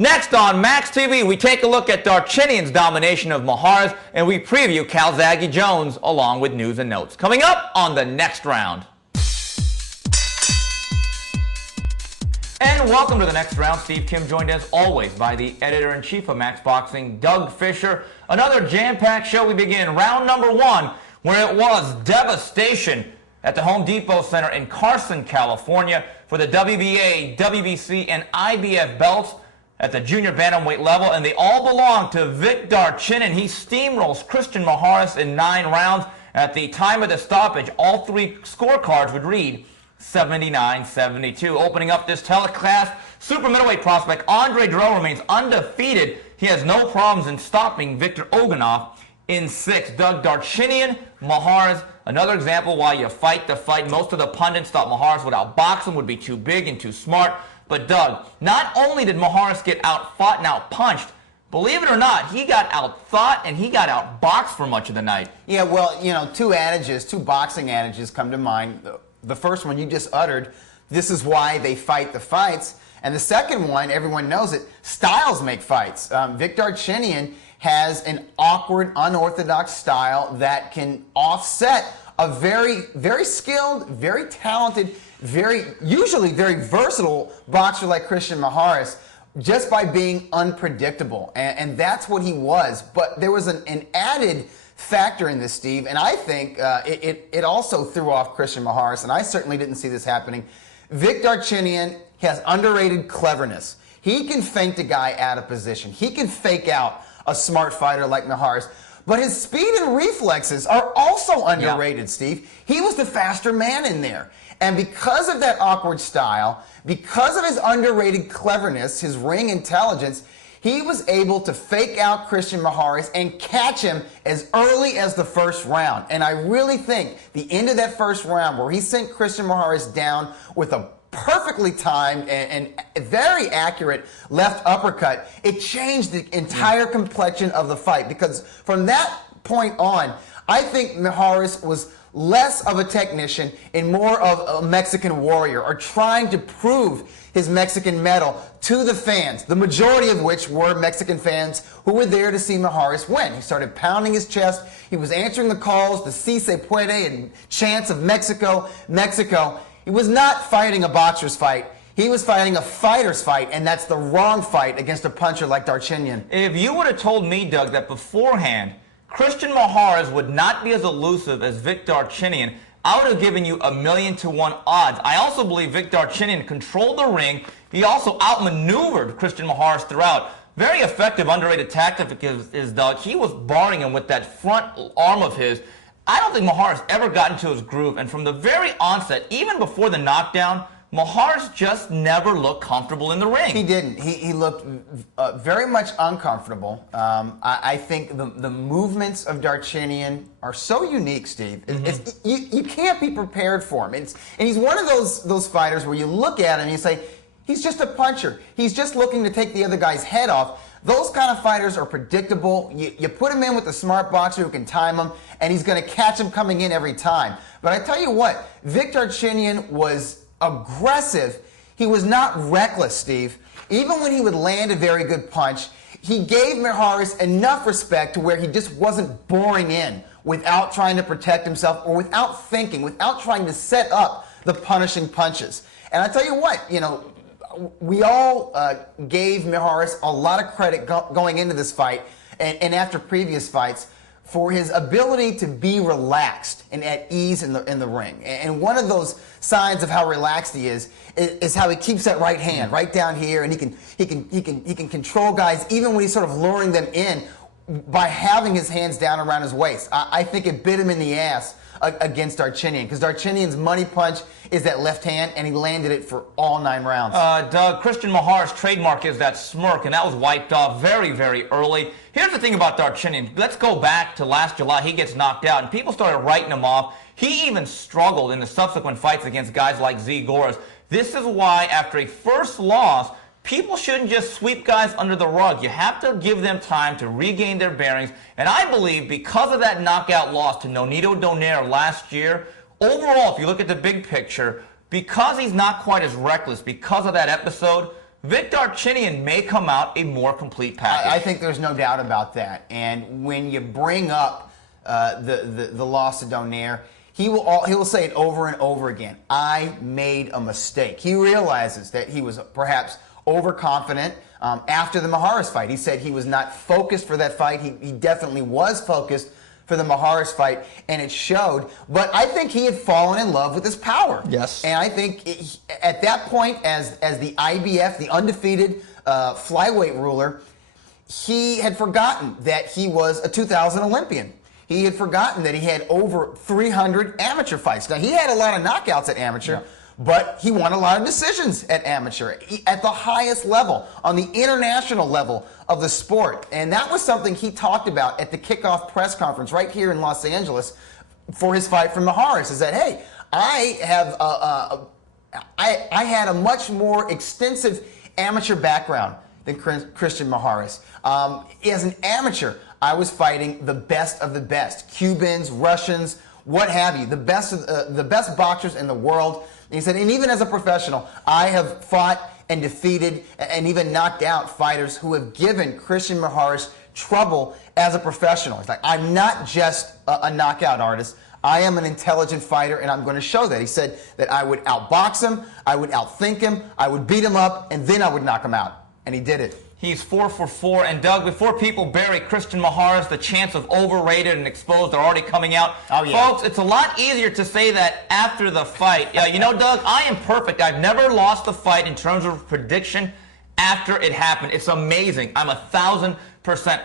Next on Max TV, we take a look at Darchinian's domination of Mijares, and we preview Calzaghe Jones along with news and notes. Coming up on the next round. And welcome to the next round. Steve Kim, joined as always by the editor-in-chief of Max Boxing, Doug Fisher. Another jam-packed show. We begin round number one, where it was devastation at the Home Depot Center in Carson, California, for the WBA, WBC, and IBF belts at the junior bantamweight level, and they all belong to Vic Darchinian. He steamrolls Christian Mijares in 9 rounds. At the time of the stoppage, all 3 scorecards would read 79-72. Opening up this telecast, super middleweight prospect Andre Darrell remains undefeated. He has no problems in stopping Victor Okenoff in 6. Doug, Darchinian, Mijares, another example why you fight the fight. Most of the pundits thought Mijares would outbox him, would be too big and too smart. But Doug, not only did Mijares get outfought and outpunched, believe it or not, he got outthought and he got outboxed for much of the night. Yeah, well, you know, 2 boxing adages come to mind. The first one you just uttered, this is why they fight the fights. And the second one, everyone knows it, styles make fights. Vic Darchinian has an awkward, unorthodox style that can offset a very, very skilled, very talented, usually very versatile boxer like Christian Mijares, just by being unpredictable. And that's what he was. But there was an added factor in this, Steve, and I think it also threw off Christian Mijares, and I certainly didn't see this happening. Vic Darchinian has underrated cleverness. He can feint a guy out of position. He can fake out a smart fighter like Mijares. But his speed and reflexes are also underrated, Steve. He was the faster man in there. And because of that awkward style, because of his underrated cleverness, his ring intelligence, he was able to fake out Christian Mijares and catch him as early as the first round. And I really think the end of that first round, where he sent Christian Mijares down with a perfectly timed and very accurate left uppercut, it changed the entire complexion of the fight. Because from that point on, I think Mijares was less of a technician and more of a Mexican warrior, or trying to prove his Mexican mettle to the fans, the majority of which were Mexican fans who were there to see Mijares win. He started pounding his chest. He was answering the calls, the Si se puede and chants of Mexico, Mexico. He was not fighting a boxer's fight. He was fighting a fighter's fight, and that's the wrong fight against a puncher like Darchinian. If you would have told me, Doug, that beforehand Christian Mijares would not be as elusive as Vic Darchinian, I would have given you 1,000,000-to-1 odds. I also believe Vic Darchinian controlled the ring. He also outmaneuvered Christian Mijares throughout. Very effective, underrated tactic is Doug. He was barring him with that front arm of his. I don't think Mijares ever got into his groove, and from the very onset, even before the knockdown, Mijares just never looked comfortable in the ring. He didn't. He looked very much uncomfortable. I think the movements of Darchinian are so unique, Steve. You can't be prepared for him. And he's one of those fighters where you look at him and you say, he's just a puncher. He's just looking to take the other guy's head off. Those kind of fighters are predictable. You put him in with a smart boxer who can time him, and he's going to catch him coming in every time. But I tell you what, Vic Darchinian was aggressive. He was not reckless, Steve. Even when he would land a very good punch, he gave Mijares enough respect to where he just wasn't boring in without trying to protect himself, or without thinking, without trying to set up the punishing punches. And I tell you what, you know, we all gave Mijares a lot of credit going into this fight and after previous fights for his ability to be relaxed and at ease in the ring. And one of those signs of how relaxed he is how he keeps that right hand right down here, and he can control guys even when he's sort of luring them in by having his hands down around his waist. I think it bit him in the ass against Darchinian, because Darchinian's money punch is that left hand, and he landed it for all 9 rounds. Doug, Christian Mijares' trademark is that smirk, and that was wiped off very, very early. Here's the thing about Darchinian. Let's go back to last July. He gets knocked out, and people started writing him off. He even struggled in the subsequent fights against guys like Z. Goras. This is why, after a first loss, people shouldn't just sweep guys under the rug. You have to give them time to regain their bearings. And I believe because of that knockout loss to Nonito Donaire last year, overall, if you look at the big picture, because he's not quite as reckless, because of that episode, Vic Darchinyan may come out a more complete package. I think there's no doubt about that. And when you bring up the loss to Donaire, he will say it over and over again. I made a mistake. He realizes that he was perhaps overconfident after the Mijares fight. He said he was not focused for that fight. He definitely was focused for the Mijares fight, and it showed. But I think he had fallen in love with his power. Yes. And I think at that point, as the IBF, the undefeated flyweight ruler, he had forgotten that he was a 2000 Olympian. He had forgotten that he had over 300 amateur fights. Now, he had a lot of knockouts at amateur, yeah, but he won a lot of decisions at amateur, at the highest level, on the international level of the sport. And that was something he talked about at the kickoff press conference right here in Los Angeles for his fight from Mijares, is that, hey, I had a much more extensive amateur background than Christian Mijares. As an amateur, I was fighting the best of the best, Cubans, Russians, what have you, the best boxers in the world. And he said, and even as a professional, I have fought and defeated and even knocked out fighters who have given Christian Mijares trouble as a professional. It's like, I'm not just a knockout artist. I am an intelligent fighter, and I'm going to show that. He said that I would outbox him, I would outthink him, I would beat him up, and then I would knock him out. And he did it. He's 4 for 4. And Doug, before people bury Christian Mijares, the chants of overrated and exposed are already coming out. Oh, yeah. Folks, it's a lot easier to say that after the fight. You know, Doug, I am perfect. I've never lost a fight in terms of prediction after it happened. It's amazing. I'm 1,000%.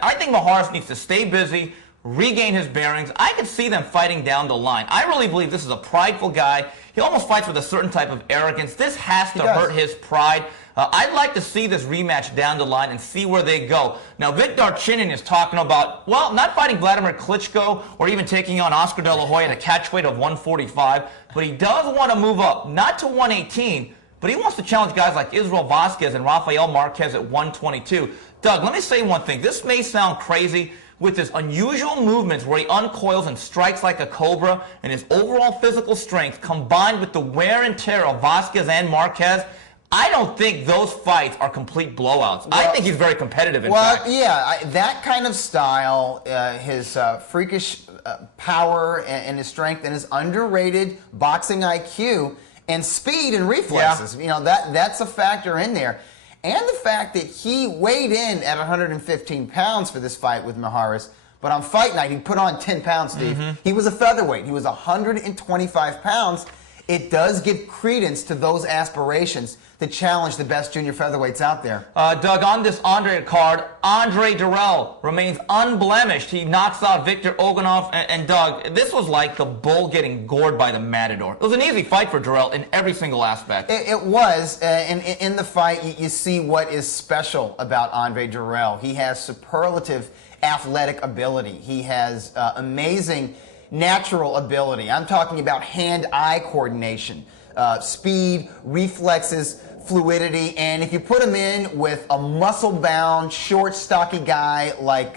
I think Mijares needs to stay busy, regain his bearings. I can see them fighting down the line. I really believe this is a prideful guy. He almost fights with a certain type of arrogance. This has to hurt his pride. I'd like to see this rematch down the line and see where they go. Now, Vic Darchinyan is talking about, well, not fighting Vladimir Klitschko or even taking on Oscar De La Hoya at a catch weight of 145, but he does want to move up, not to 118, but he wants to challenge guys like Israel Vasquez and Rafael Marquez at 122. Doug, let me say one thing. This may sound crazy with his unusual movements where he uncoils and strikes like a cobra, and his overall physical strength combined with the wear and tear of Vasquez and Marquez. I don't think those fights are complete blowouts. I think he's very competitive, in fact. Well, yeah, that kind of style, his freakish power and his strength and his underrated boxing IQ and speed and reflexes, you know, that's a factor in there. And the fact that he weighed in at 115 pounds for this fight with Mijares, but on fight night he put on 10 pounds, Steve. He was a featherweight. He was 125 pounds. It does give credence to those aspirations to challenge the best junior featherweights out there. Doug, on this Andre card, Andre Darrell remains unblemished. He knocks out Victor Okenoff, and Doug, this was like the bull getting gored by the matador. It was an easy fight for Darrell in every single aspect. It was, and in the fight, you see what is special about Andre Darrell. He has superlative athletic ability. He has amazing natural ability. I'm talking about hand-eye coordination, speed, reflexes, fluidity, and if you put him in with a muscle-bound, short, stocky guy like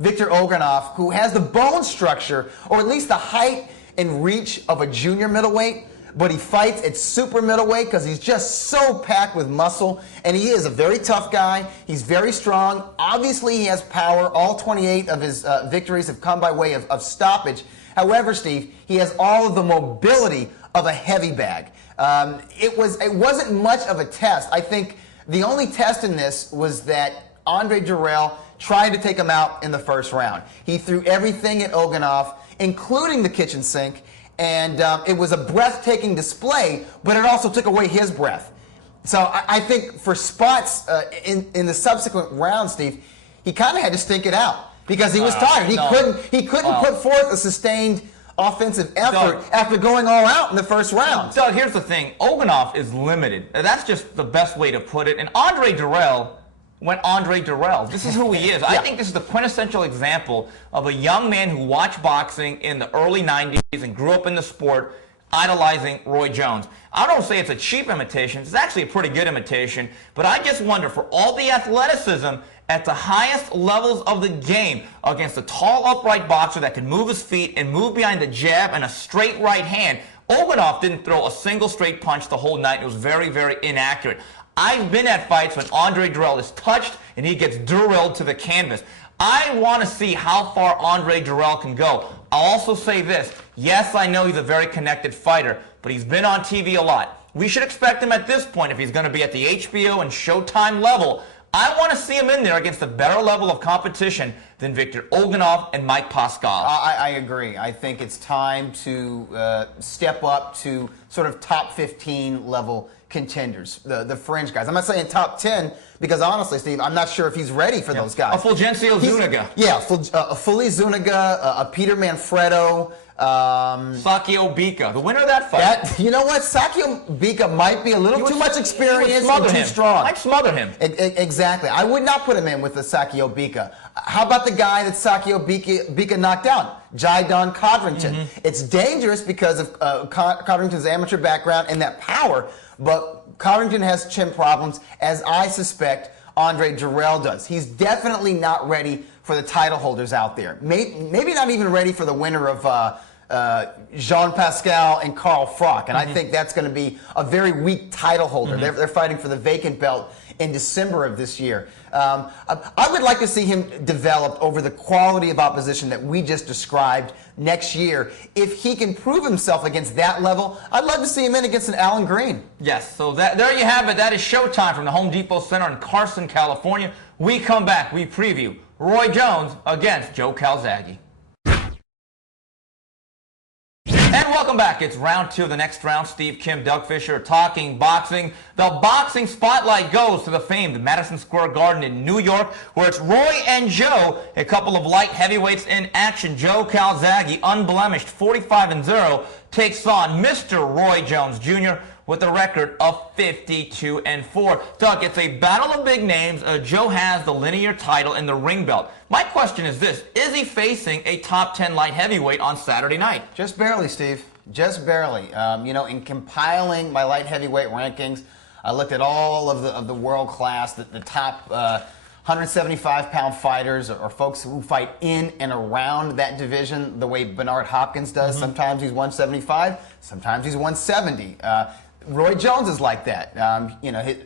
Victor Okenoff, who has the bone structure, or at least the height and reach of a junior middleweight, but he fights at super middleweight because he's just so packed with muscle, and he is a very tough guy. He's very strong. Obviously, he has power. All 28 of his victories have come by way of stoppage. However, Steve, he has all of the mobility of a heavy bag. It wasn't much of a test. I think the only test in this was that Andre Darrell tried to take him out in the first round. He threw everything at Okenoff, including the kitchen sink, and it was a breathtaking display, but it also took away his breath. So I think for spots in the subsequent rounds, Steve, he kind of had to stink it out because he was tired. He couldn't put forth a sustained offensive effort after going all out in the first round. Doug, here's the thing. Okenoff is limited. That's just the best way to put it. And Andre Darrell went Andre Darrell. This is who he is. I think this is the quintessential example of a young man who watched boxing in the early 90s and grew up in the sport idolizing Roy Jones. I don't say it's a cheap imitation. It's actually a pretty good imitation. But I just wonder, for all the athleticism at the highest levels of the game against a tall, upright boxer that can move his feet and move behind the jab and a straight right hand, Okenoff didn't throw a single straight punch the whole night. It was very, very inaccurate. I've been at fights when Andre Darrell is touched and he gets Darrelled to the canvas. I want to see how far Andre Darrell can go. I'll also say this. Yes, I know he's a very connected fighter, but he's been on TV a lot. We should expect him at this point, if he's going to be at the HBO and Showtime level, I want to see him in there against a better level of competition than Victor Okenoff and Mike Pascal. I agree. I think it's time to step up to sort of top 15 level contenders, the fringe guys. I'm not saying top 10 because honestly, Steve, I'm not sure if he's ready for those guys. A Fulgencio Zuniga. Yeah, a Fully Zuniga, a Peter Manfredo. Sakio Bika, the winner of that fight. You know what? Sakio Bika might be a little too much experience and too strong. I'd smother him. Exactly. I would not put him in with the Sakio Bika. How about the guy that Sakio Bika knocked out? Jidon Codrington. It's dangerous because of Codrington's amateur background and that power, but Codrington has chin problems, as I suspect Andre Darrell does. He's definitely not ready for the title holders out there. Maybe not even ready for the winner of Jean Pascal and Carl Froch. And I think that's going to be a very weak title holder. They're fighting for the vacant belt in December of this year. I would like to see him develop over the quality of opposition that we just described next year. If he can prove himself against that level, I'd love to see him in against an Alan Green. Yes, so there you have it. That is Showtime from the Home Depot Center in Carson, California. We come back, we preview Roy Jones against Joe Calzaghe. And welcome back. It's round 2 of the next round. Steve, Kim, Doug Fisher talking boxing. The boxing spotlight goes to the famed Madison Square Garden in New York, where it's Roy and Joe, a couple of light heavyweights in action. Joe Calzaghe, unblemished, 45-0, takes on Mr. Roy Jones Jr. with a record of 52-4. Doug, it's a battle of big names. Joe has the linear title and the ring belt. My question is this: is he facing a top 10 light heavyweight on Saturday night? Just barely, Steve. Just barely. You know, in compiling my light heavyweight rankings, I looked at all of the world class, the top 175-pound fighters or folks who fight in and around that division the way Bernard Hopkins does. Sometimes he's 175, sometimes he's 170. Roy Jones is like that. You know,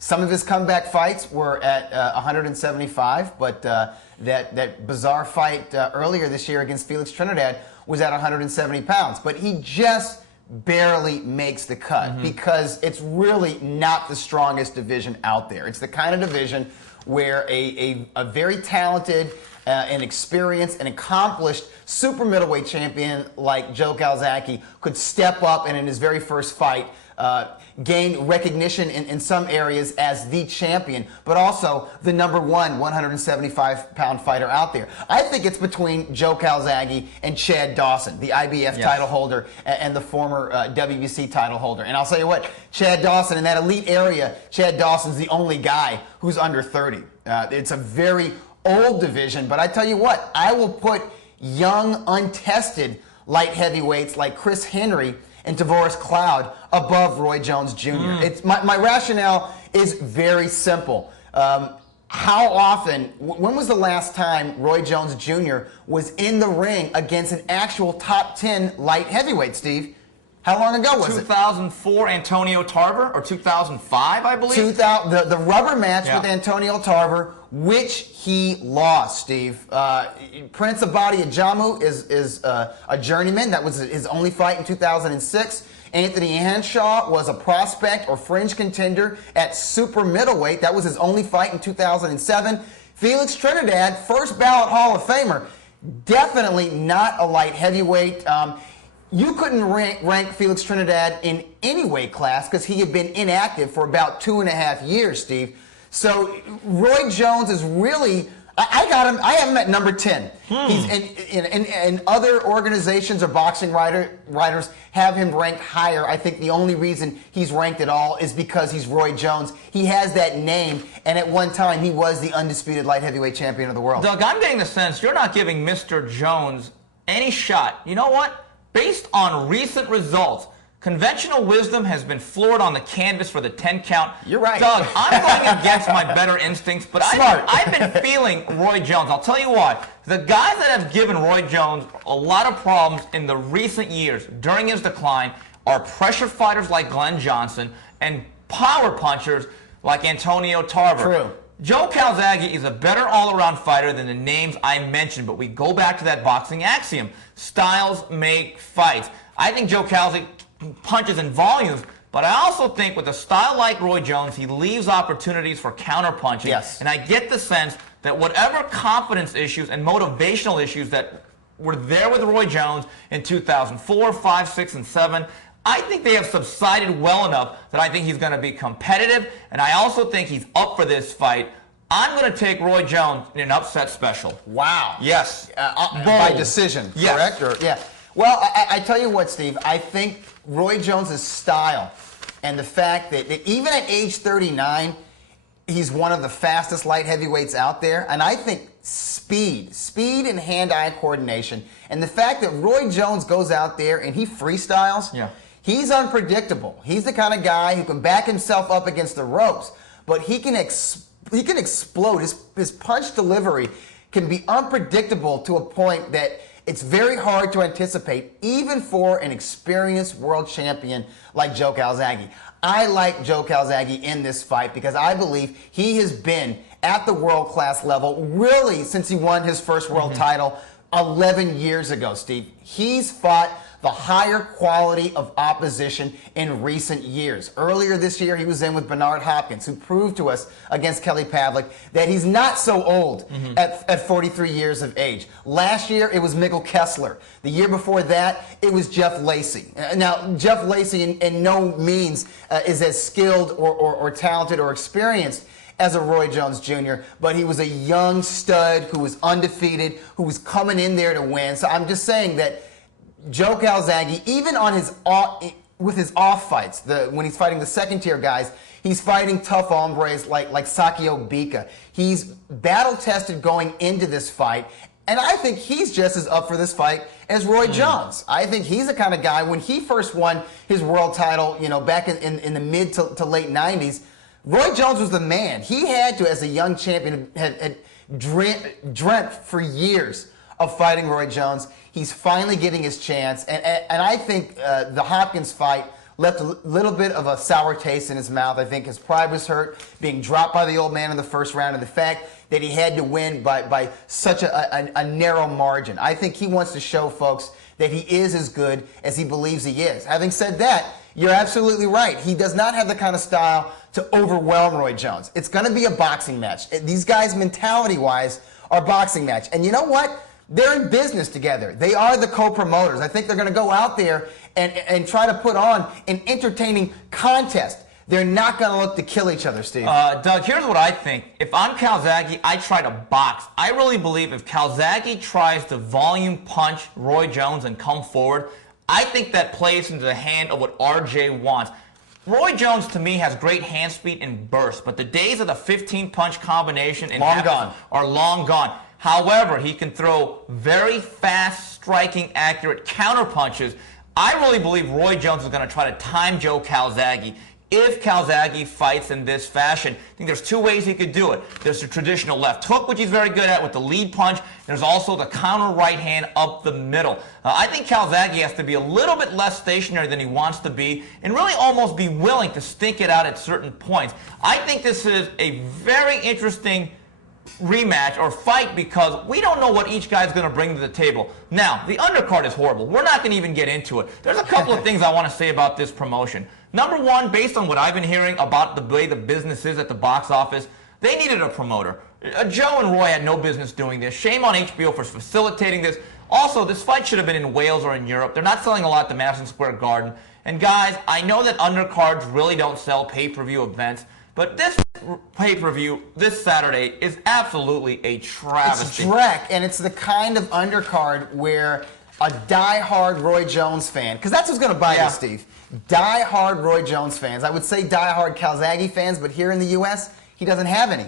some of his comeback fights were at 175, but that bizarre fight earlier this year against Felix Trinidad was at 170 pounds. But he just barely makes the cut because it's really not the strongest division out there. It's the kind of division where a very talented and experienced and accomplished super middleweight champion like Joe Calzaghe could step up and in his very first fight gain recognition in some areas as the champion, but also the number one 175-pound fighter out there. I think it's between Joe Calzaghe and Chad Dawson, the IBF title holder and the former WBC title holder. And I'll tell you what, Chad Dawson, in that elite area, Chad Dawson's the only guy who's under 30. It's a very old division, but I tell you what, I will put young, untested light heavyweights like Chris Henry and Tavoris Cloud above Roy Jones Jr. It's my rationale is very simple. How often, when was the last time Roy Jones Jr. was in the ring against an actual top 10 light heavyweight, Steve? How long ago was 2004 Antonio Tarver, or 2005, I believe? The rubber match with Antonio Tarver, which he lost, Steve. Prince Abadi Ajamu is a journeyman. That was his only fight in 2006. Anthony Hanshaw was a prospect or fringe contender at super middleweight. That was his only fight in 2007. Felix Trinidad, first ballot Hall of Famer, definitely not a light heavyweight. You couldn't rank Felix Trinidad in any weight class because he had been inactive for about 2.5 years, Steve. So Roy Jones is really, I got him, I have him at number 10. He's in other organizations or boxing writers have him ranked higher. I think the only reason he's ranked at all is because he's Roy Jones. He has that name, and at one time he was the undisputed light heavyweight champion of the world. Doug, I'm getting the sense you're not giving Mr. Jones any shot. You know what? Based on recent results, conventional wisdom has been floored on the canvas for the 10 count. You're right. Doug, I'm going against my better instincts, but I've been feeling Roy Jones. I'll tell you why. The guys that have given Roy Jones a lot of problems in the recent years during his decline are pressure fighters like Glenn Johnson and power punchers like Antonio Tarver. True. Joe Calzaghe is a better all-around fighter than the names I mentioned, but we go back to that boxing axiom. Styles make fights. I think Joe Calzaghe punches in volumes, but I also think with a style like Roy Jones, he leaves opportunities for counterpunching. Yes. And I get the sense that whatever confidence issues and motivational issues that were there with Roy Jones in 2004, 5, 6, and 7, I think they have subsided well enough that I think he's going to be competitive, and I also think he's up for this fight. I'm going to take Roy Jones in an upset special. Wow. Yes. By decision, yes. correct? Yeah. Well, I tell you what, Steve, I think Roy Jones' style and the fact that even at age 39, he's one of the fastest light heavyweights out there, and I think speed and hand-eye coordination, and the fact that Roy Jones goes out there and he freestyles, he's unpredictable. He's the kind of guy who can back himself up against the ropes, but he can explode. His punch delivery can be unpredictable to a point that it's very hard to anticipate, even for an experienced world champion like Joe Calzaghe. I like Joe Calzaghe in this fight because I believe he has been at the world-class level really since he won his first world title 11 years ago, Steve. He's fought the higher quality of opposition in recent years. Earlier this year, he was in with Bernard Hopkins, who proved to us against Kelly Pavlik that he's not so old at 43 years of age. Last year, it was Mikkel Kessler. The year before that, it was Jeff Lacey. Now, Jeff Lacey in no means is as skilled or talented or experienced as a Roy Jones Jr., but he was a young stud who was undefeated, who was coming in there to win. So I'm just saying that Joe Calzaghe, even on with his off fights, when he's fighting the second-tier guys, he's fighting tough hombres like Sakio Bika. He's battle-tested going into this fight, and I think he's just as up for this fight as Roy Jones. I think he's the kind of guy, when he first won his world title, back in the mid to late 90s, Roy Jones was the man. He had to, as a young champion, had dreamt for years of fighting Roy Jones. He's finally getting his chance, and I think the Hopkins fight left a little bit of a sour taste in his mouth. I think his pride was hurt, being dropped by the old man in the first round, and the fact that he had to win by such a narrow margin. I think he wants to show folks that he is as good as he believes he is. Having said that, you're absolutely right. He does not have the kind of style to overwhelm Roy Jones. It's going to be a boxing match. These guys, mentality-wise, are boxing match. And you know what? They're in business together. They are the co-promoters. I think they're going to go out there and try to put on an entertaining contest. They're not going to look to kill each other, Steve. Doug, here's what I think. If I'm Calzaghe, I try to box. I really believe if Calzaghe tries to volume punch Roy Jones and come forward, I think that plays into the hand of what RJ wants. Roy Jones, to me, has great hand speed and burst, but the days of the 15-punch combination are long gone. However, he can throw very fast, striking, accurate counter punches. I really believe Roy Jones is going to try to time Joe Calzaghe. If Calzaghe fights in this fashion, I think there's two ways he could do it. There's the traditional left hook, which he's very good at with the lead punch. There's also the counter right hand up the middle. I think Calzaghe has to be a little bit less stationary than he wants to be and really almost be willing to stink it out at certain points. I think this is a very interesting rematch or fight because we don't know what each guy's going to bring to the table. Now, the undercard is horrible. We're not going to even get into it. There's a couple of things I want to say about this promotion. Number one, based on what I've been hearing about the way the business is at the box office, they needed a promoter. Joe and Roy had no business doing this. Shame on HBO for facilitating this. Also, this fight should have been in Wales or in Europe. They're not selling a lot at the Madison Square Garden. And guys, I know that undercards really don't sell pay-per-view events, but this pay-per-view this Saturday is absolutely a travesty. It's dreck, and it's the kind of undercard where a die-hard Roy Jones fan, because that's who's going to buy this, Steve. Die-hard Roy Jones fans. I would say die-hard Calzaghe fans, but here in the U.S., he doesn't have any.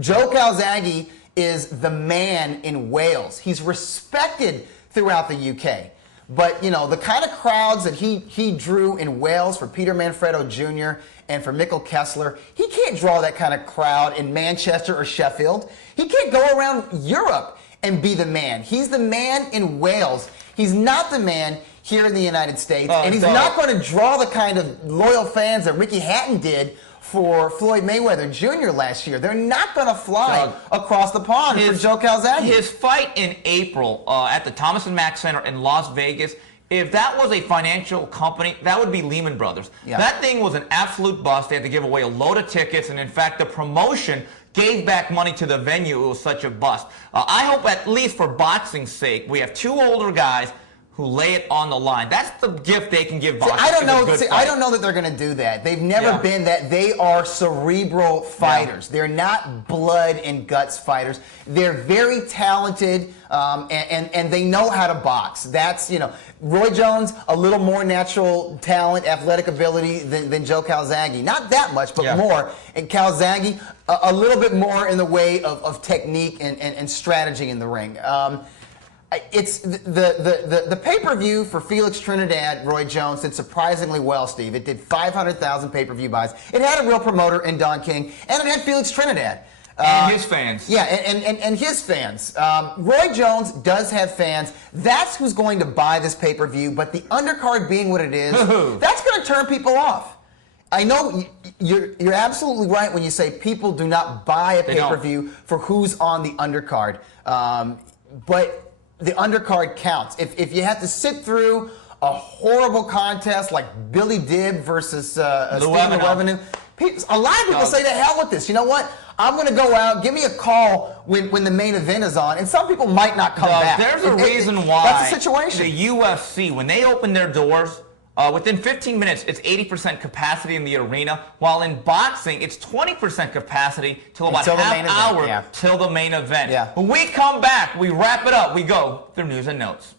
Joe Calzaghe is the man in Wales. He's respected throughout the UK. But, the kind of crowds that he drew in Wales for Peter Manfredo Jr. and for Mikkel Kessler, he can't draw that kind of crowd in Manchester or Sheffield. He can't go around Europe and be the man. He's the man in Wales. He's not the man here in the United States, and he's not going to draw the kind of loyal fans that Ricky Hatton did for Floyd Mayweather Jr. last year. They're not going to fly across the pond for Joe Calzaghe. His fight in April at the Thomas & Mack Center in Las Vegas, if that was a financial company, that would be Lehman Brothers. Yeah. That thing was an absolute bust. They had to give away a load of tickets, and in fact, the promotion gave back money to the venue. It was such a bust. I hope, at least for boxing's sake, we have two older guys who lay it on the line. That's the gift they can give boxing. I don't know that they're going to do that. They've never been that. They are cerebral fighters. They're not blood and guts fighters. They're very talented, and they know how to box. That's, Roy Jones, a little more natural talent, athletic ability than Joe Calzaghe. Not that much, but more. And Calzaghe, a little bit more in the way of technique and strategy in the ring. It's the pay-per-view for Felix Trinidad, Roy Jones did surprisingly well, Steve. It did 500,000 pay-per-view buys. It had a real promoter in Don King, and it had Felix Trinidad. And his fans. Yeah, and his fans. Roy Jones does have fans. That's who's going to buy this pay-per-view, but the undercard being what it is, that's going to turn people off. I know you're absolutely right when you say people do not buy a pay-per-view for who's on the undercard. But the undercard counts. If you have to sit through a horrible contest like Billy Dibb versus Stephen Levenue, a lot of people say to hell with this. You know what? I'm going to go out, give me a call when the main event is on, and some people might not come back. There's a reason why that's the situation. The UFC, when they open their doors, within 15 minutes, it's 80% capacity in the arena, while in boxing, it's 20% capacity till about half hour till the main event. Yeah. When we come back, we wrap it up. We go through news and notes.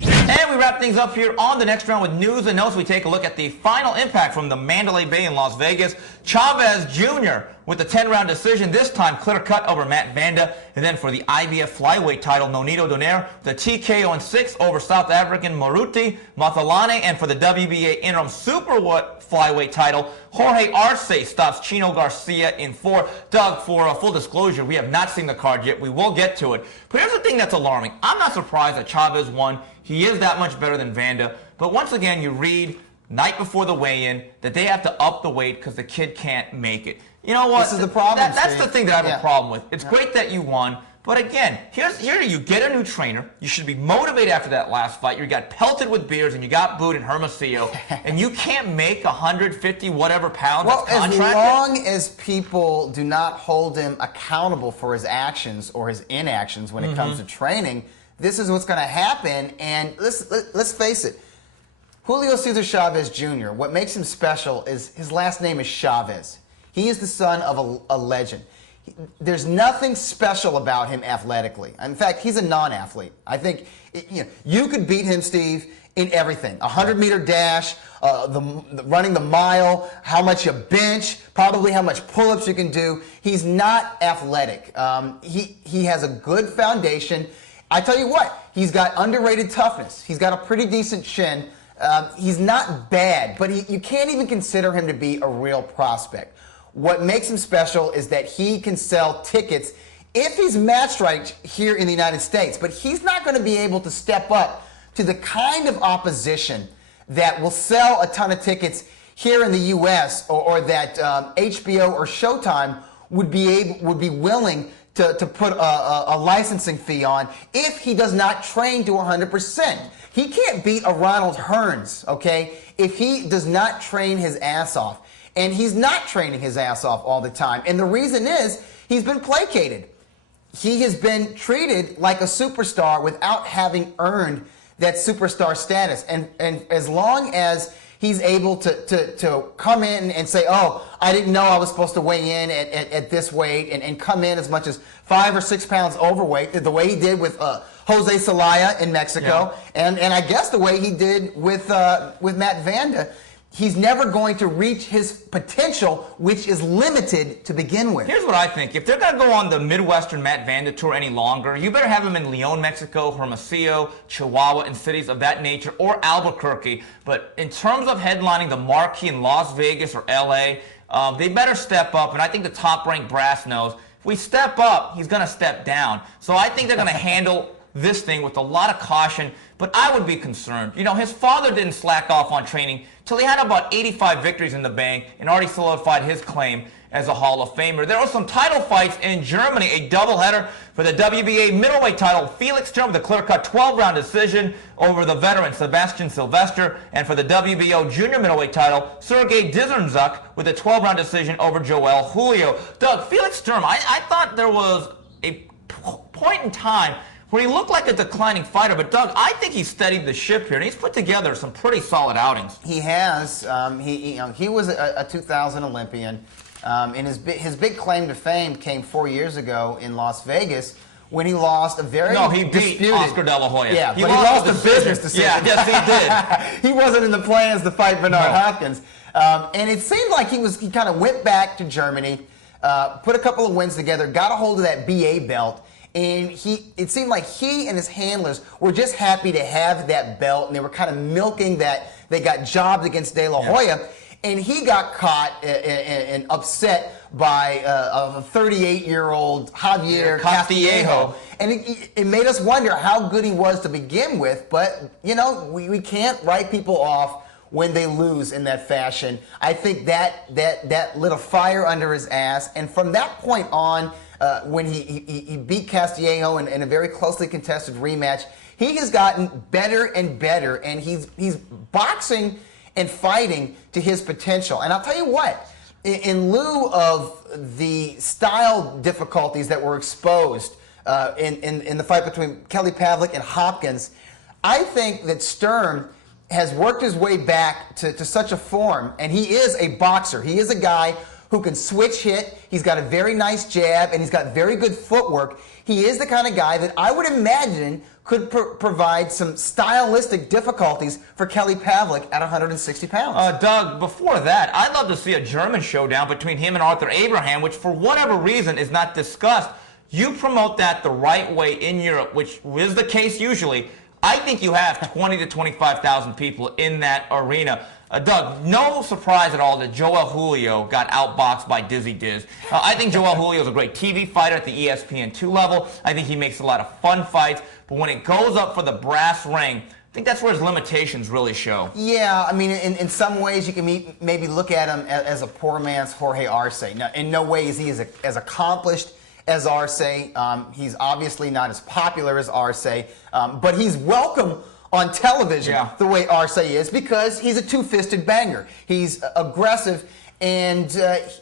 And we wrap things up here on the next round with news and notes. We take a look at the final impact from the Mandalay Bay in Las Vegas. Chavez Jr. with a 10-round decision, this time clear cut over Matt Vanda. And then for the IBF flyweight title, Nonito Donaire, the TKO in 6 over South African Moruti Mathalane. And for the WBA interim super flyweight title, Jorge Arce stops Chino Garcia in 4. Doug, for full disclosure, we have not seen the card yet. We will get to it. But here's the thing that's alarming. I'm not surprised that Chavez won. He is that much better than Vanda. But once again, you read night before the weigh-in that they have to up the weight because the kid can't make it. You know what? This is the problem. That's the thing that I have a problem with. It's great that you won. But again, here you get a new trainer. You should be motivated after that last fight. You got pelted with beers and you got booed in Hermosillo. And you can't make 150 whatever pounds. Well, as long as people do not hold him accountable for his actions or his inactions when it comes to training, this is what's going to happen. And let's face it. Julio Cesar Chavez Jr., what makes him special is his last name is Chavez. He is the son of a legend. There's nothing special about him athletically. In fact, he's a non-athlete. I think you could beat him, Steve, in everything. 100-meter dash, running the mile, how much you bench, probably how much pull-ups you can do. He's not athletic. He has a good foundation. I tell you what, he's got underrated toughness. He's got a pretty decent chin. He's not bad, but you can't even consider him to be a real prospect. What makes him special is that he can sell tickets if he's matched right here in the United States, but he's not going to be able to step up to the kind of opposition that will sell a ton of tickets here in the U.S. or that HBO or Showtime would be willing to put a licensing fee on if he does not train to 100%. He can't beat a Ronald Hearns, okay, if he does not train his ass off. And he's not training his ass off all the time. And the reason is he's been placated. He has been treated like a superstar without having earned that superstar status. And as long as he's able to come in and say, oh, I didn't know I was supposed to weigh in at this weight and come in as much as 5 or 6 pounds overweight, the way he did with Jose Celaya in Mexico, and I guess the way he did with Matt Vanda, he's never going to reach his potential, which is limited to begin with. Here's what I think. If they're going to go on the Midwestern Matt Vanda tour any longer, you better have him in Leon, Mexico, Hermosillo, Chihuahua, and cities of that nature, or Albuquerque. But in terms of headlining the marquee in Las Vegas or L.A., they better step up, and I think the top-ranked brass knows if we step up, he's going to step down. So I think they're going to handle this thing with a lot of caution, but I would be concerned. You know, his father didn't slack off on training till he had about 85 victories in the bank and already solidified his claim as a Hall of Famer. There were some title fights in Germany, a doubleheader for the WBA middleweight title. Felix Sturm with a clear-cut 12-round decision over the veteran Sebastian Sylvester, and for the WBO junior middleweight title, Sergey Dizernzuk with a 12-round decision over Joel Julio. Doug, Felix Sturm, I thought there was a point in time where he looked like a declining fighter, but Doug, I think he's steadied the ship here, and he's put together some pretty solid outings. He has. He was a 2000 Olympian. And his big claim to fame came 4 years ago in Las Vegas when he lost a very beat Oscar De La Hoya. Yeah, but he lost a business decision. Yeah, yes, he did. He wasn't in the plans to fight Bernard Hopkins. And it seemed like he kind of went back to Germany, put a couple of wins together, got a hold of that BA belt, and it seemed like he and his handlers were just happy to have that belt, and they were kind of milking that. They got jobs against De La Hoya. And he got caught and upset by a 38-year-old Javier Castillejo. And it made us wonder how good he was to begin with. But, you know, we can't write people off when they lose in that fashion. I think that lit a fire under his ass. And from that point on, when he beat Castillejo in a very closely contested rematch, he has gotten better and better. And he's boxing and fighting to his potential. And I'll tell you what, in lieu of the style difficulties that were exposed in the fight between Kelly Pavlik and Hopkins, I think that Sturm has worked his way back to such a form, and he is a boxer. He is a guy who can switch hit. He's got a very nice jab, and he's got very good footwork. He is the kind of guy that I would imagine could provide some stylistic difficulties for Kelly Pavlik at 160 pounds. Doug, before that, I'd love to see a German showdown between him and Arthur Abraham, which for whatever reason is not discussed. You promote that the right way in Europe, which is the case usually. I think you have 20 to 25,000 people in that arena. Doug, no surprise at all that Joel Julio got outboxed by Dizzy Diz. I think Joel Julio is a great TV fighter at the ESPN2 level. I think he makes a lot of fun fights. But when it goes up for the brass ring, I think that's where his limitations really show. Yeah, I mean, in some ways you can maybe look at him as a poor man's Jorge Arce. Now, in no way is he as accomplished as Arce. He's obviously not as popular as Arce, but he's welcome on television the way Arce is because he's a two-fisted banger. He's aggressive, and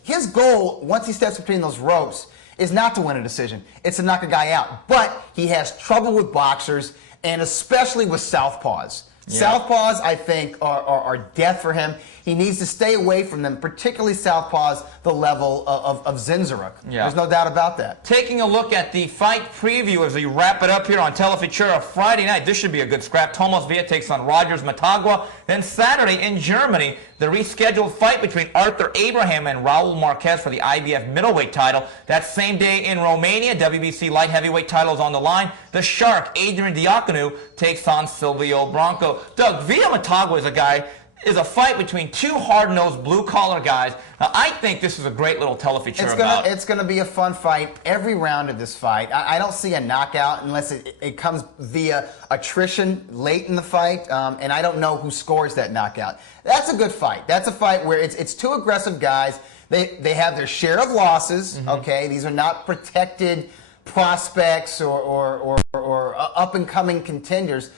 his goal, once he steps between those ropes, is not to win a decision. It's to knock a guy out. But he has trouble with boxers, and especially with southpaws. Southpaws, I think, are death for him. He needs to stay away from them, particularly southpaws, the level of Zinzaruk. There's no doubt about that. Taking a look at the fight preview as we wrap it up here on Telefutura Friday night. This should be a good scrap. Tomas Villa takes on Rogers Matagua. Then Saturday in Germany, the rescheduled fight between Arthur Abraham and Raul Marquez for the IBF middleweight title. That same day in Romania, WBC light heavyweight title is on the line. The Shark, Adrian Diaconou, takes on Silvio Bronco. Doug, Villa Matagua is a fight between two hard-nosed blue-collar guys. Now, I think this is a great little Telefutura bout. It's going to be a fun fight every round of this fight. I don't see a knockout unless it comes via attrition late in the fight, and I don't know who scores that knockout. That's a good fight. That's a fight where it's two aggressive guys. They have their share of losses, okay? These are not protected prospects or up-and-coming contenders.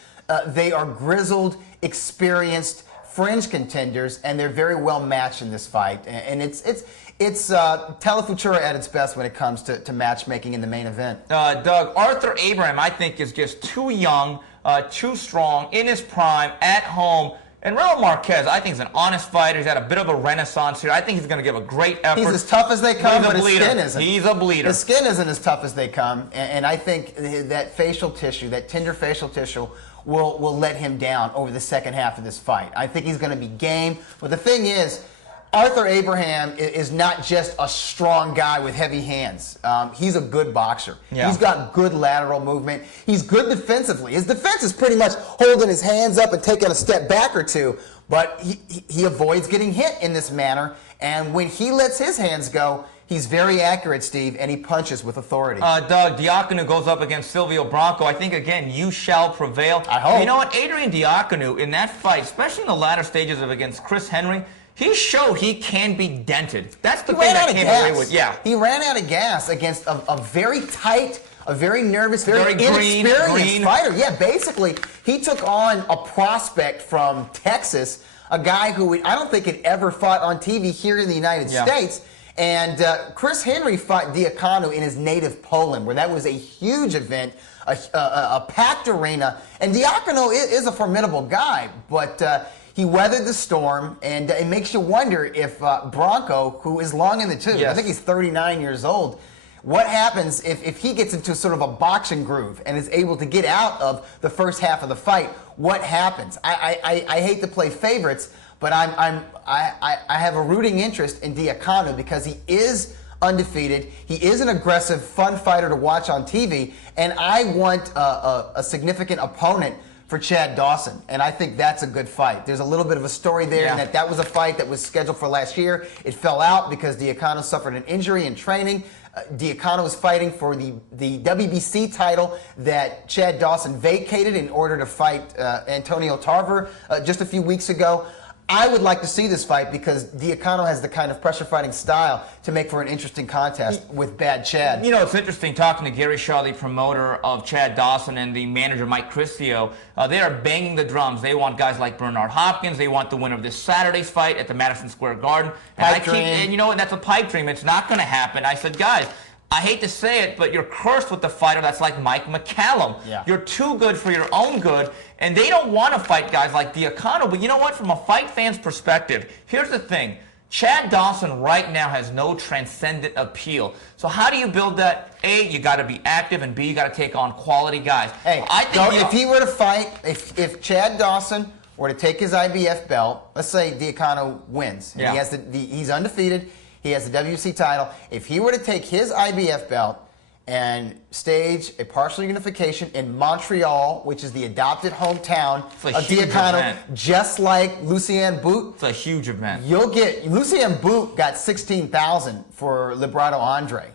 They are grizzled, experienced fringe contenders, and they're very well matched in this fight. And it's Telefutura at its best when it comes to matchmaking in the main event. Doug, Arthur Abraham, I think, is just too young, too strong, in his prime, at home. And Raul Marquez, I think, is an honest fighter. He's had a bit of a renaissance here. I think he's going to give a great effort. He's as tough as they come, but his skin isn't. He's a bleeder. His skin isn't as tough as they come. And I think that facial tissue, that tender facial tissue, will let him down over the second half of this fight. I think he's going to be game. But the thing is, Arthur Abraham is not just a strong guy with heavy hands. He's a good boxer. He's got good lateral movement. He's good defensively. His defense is pretty much holding his hands up and taking a step back or two. But he avoids getting hit in this manner. And when he lets his hands go, He's very accurate, Steve, and he punches with authority. Doug, Diacono goes up against Silvio Bronco. I think, again, you shall prevail. I hope. You know what? Adrian Diacono, in that fight, especially in the latter stages of against Chris Henry, he showed he can be dented. That's the thing that came away with. Yeah. He ran out of gas against a very tight, a very nervous, very inexperienced fighter. Yeah, basically, he took on a prospect from Texas, a guy who I don't think had ever fought on TV here in the United States. And Chris Henry fought Diacono in his native Poland, where that was a huge event, a packed arena. And Diacono is a formidable guy, but he weathered the storm, and it makes you wonder if Bronco, who is long in the tooth, I think he's 39 years old, what happens if he gets into sort of a boxing groove and is able to get out of the first half of the fight? What happens? I hate to play favorites, but I have a rooting interest in Diacono because he is undefeated. He is an aggressive, fun fighter to watch on TV, and I want a significant opponent for Chad Dawson, and I think that's a good fight. There's a little bit of a story there in that was a fight that was scheduled for last year. It fell out because Diacono suffered an injury in training. Diacono was fighting for the WBC title that Chad Dawson vacated in order to fight Antonio Tarver just a few weeks ago. I would like to see this fight because Diacono has the kind of pressure fighting style to make for an interesting contest with bad Chad. You know, it's interesting talking to Gary Shaw, the promoter of Chad Dawson, and the manager Mike Cristio. They are banging the drums. They want guys like Bernard Hopkins. They want the winner of this Saturday's fight at the Madison Square Garden. And you know what? That's a pipe dream. It's not going to happen. I said, guys, I hate to say it, but you're cursed with the fighter that's like Mike McCallum. Yeah. You're too good for your own good, and they don't want to fight guys like Diacono. But you know what? From a fight fan's perspective, here's the thing. Chad Dawson right now has no transcendent appeal. So how do you build that? A, you got to be active, and B, you got to take on quality guys. Hey, if he were to fight, if Chad Dawson were to take his IBF belt, let's say Diacono wins, and he has he's undefeated. He has the WC title. If he were to take his IBF belt and stage a partial unification in Montreal, which is the adopted hometown of Diacono, just like Lucien Boot. It's a huge event. You'll get Lucien Boot got 16,000 for Librado Andre.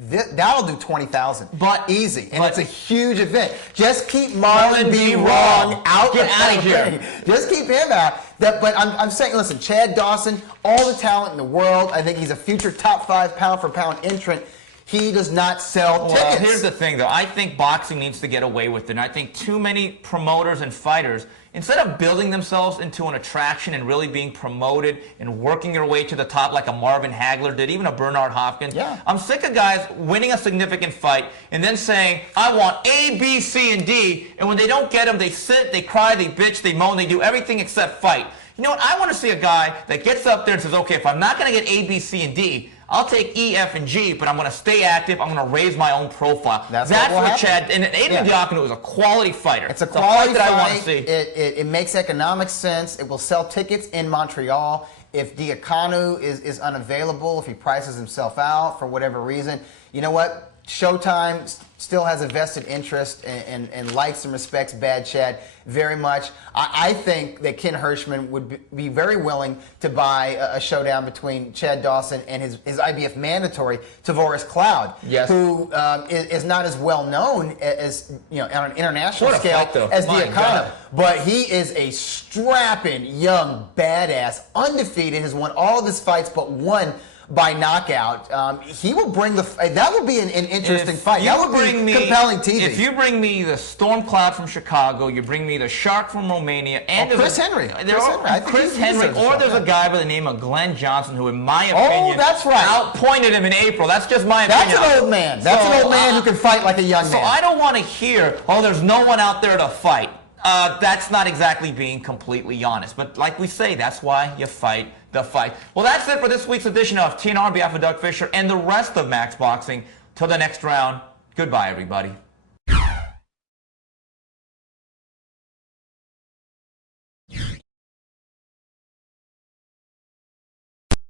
That'll do 20,000, but easy, and it's a huge event. Just keep Marlon B. Wrong out. Get out of here. Just keep him out. But I'm saying, listen, Chad Dawson, all the talent in the world. I think he's a future top 5 pound-for-pound entrant. He does not sell tickets. Well, here's the thing, though. I think boxing needs to get away with it. And I think too many promoters and fighters, instead of building themselves into an attraction and really being promoted and working their way to the top like a Marvin Hagler did, even a Bernard Hopkins, I'm sick of guys winning a significant fight and then saying, I want A, B, C, and D, and when they don't get them, they sit, they cry, they bitch, they moan, they do everything except fight. You know what? I want to see a guy that gets up there and says, okay, if I'm not going to get A, B, C, and D, I'll take E, F, and G, but I'm going to stay active. I'm going to raise my own profile. That's what Chad, and Adrian Diacono is a quality fighter. It's a quality fight that I want to see. see. It makes economic sense. It will sell tickets in Montreal. If Diacono is unavailable, if he prices himself out for whatever reason, you know what? Showtime still has a vested interest and likes and respects Bad Chad very much. I think that Ken Hirschman would be very willing to buy a showdown between Chad Dawson and his IBF mandatory Tavoris Cloud, who is not as well known as on an international scale as Diacono, but he is a strapping young badass, undefeated, has won all of his fights but one by knockout. He will bring that will be an interesting fight. That would be compelling TV. If you bring me the Storm Cloud from Chicago, you bring me the Shark from Romania, and Chris Henry. Chris Henry, or there's a guy by the name of Glenn Johnson who, in my opinion, outpointed him in April. That's just my opinion. That's an old man. That's an old man who can fight like a young man. So I don't want to hear, oh, there's no one out there to fight. That's not exactly being completely honest. But like we say, that's why you fight the fight. Well, that's it for this week's edition of TNR on behalf of Doug Fisher and the rest of Max Boxing. Till the next round, goodbye, everybody.